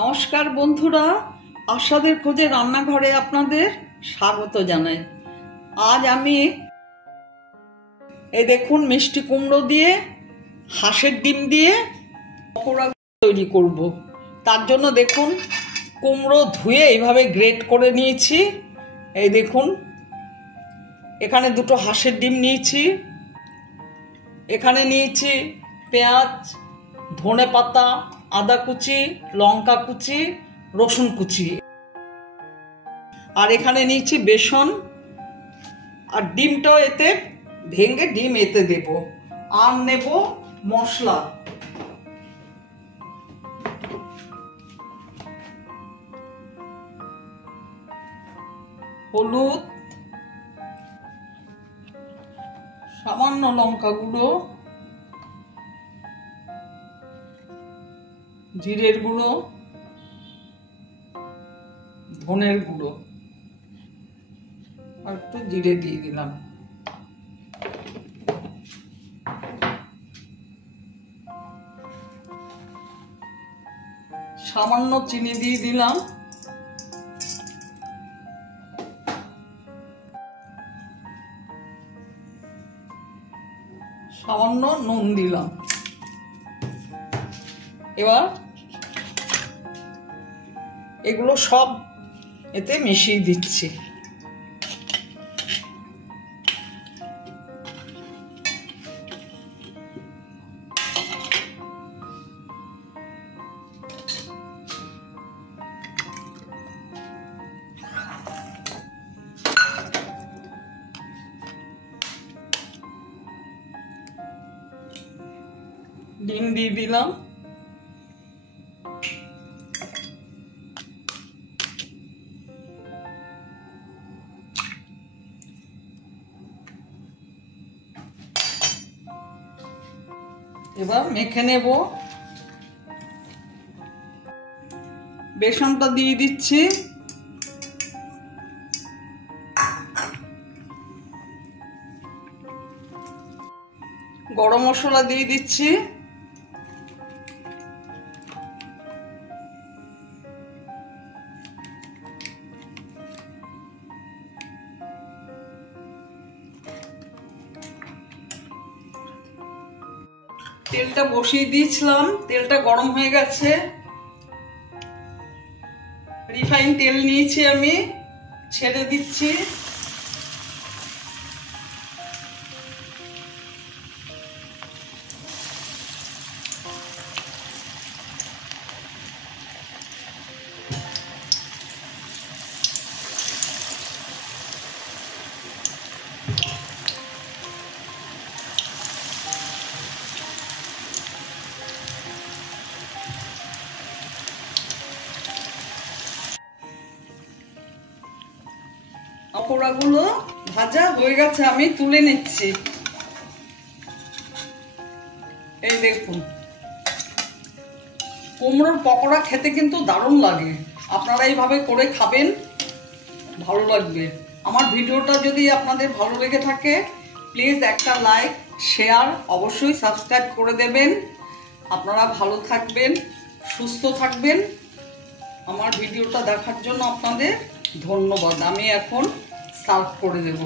নমস্কার বন্ধুরা, আশাদের খোঁজে রান্নাঘরে আপনাদের স্বাগত জানাই। আজ আমি এই দেখুন মিষ্টি কুমড়ো দিয়ে হাঁসের ডিম দিয়ে পকোড়া তৈরি করব। তার জন্য দেখুন কুমড়ো ধুয়ে এইভাবে গ্রেট করে নিয়েছি। এই দেখুন এখানে দুটো হাঁসের ডিম নিয়েছি, এখানে নিয়েছি পেঁয়াজ, ধনে পাতা, আদা কুচি, লঙ্কা কুচি, রসুন কুচি, আর এখানে নিয়েছি বেসন, আর ডিমটাও এতে ভেঙে ডিম এতে দেব। আর নেব মশলা, হলুদ, সামান্য লঙ্কা গুঁড়ো, জিরের গুঁড়ো, ধনের গুঁড়ো, আর একটু জিরে দিয়ে দিলাম। সামান্য চিনি দিয়ে দিলাম। সামান্য নুন দিলাম। এবার এগুলো সব এতে মিশিয়ে দিচ্ছি। ডিম দিয়ে দিলাম। এবার মেখে নেব। বেসনটা দিয়ে দিচ্ছি, গরম মশলা দিয়ে দিচ্ছি, তেলটা বসিয়ে দিয়েছিলাম, তেলটা গরম হয়ে গেছে। রিফাইন তেল নিয়েছি আমি, ছেড়ে দিচ্ছি। পকোড়াগুলো ভাজা হয়ে গেছে, আমি তুলে নিচ্ছি। এই দেখুন কুমড়োর পকোড়া খেতে কিন্তু দারুণ লাগে। আপনারা এইভাবে করে খাবেন, ভালো লাগবে। আমার ভিডিওটা যদি আপনাদের ভালো লেগে থাকে প্লিজ একটা লাইক, শেয়ার, অবশ্যই সাবস্ক্রাইব করে দেবেন। আপনারা ভালো থাকবেন, সুস্থ থাকবেন। আমার ভিডিওটা দেখার জন্য আপনাদের ধন্যবাদ। আমি এখন সার্ভ করে দেব।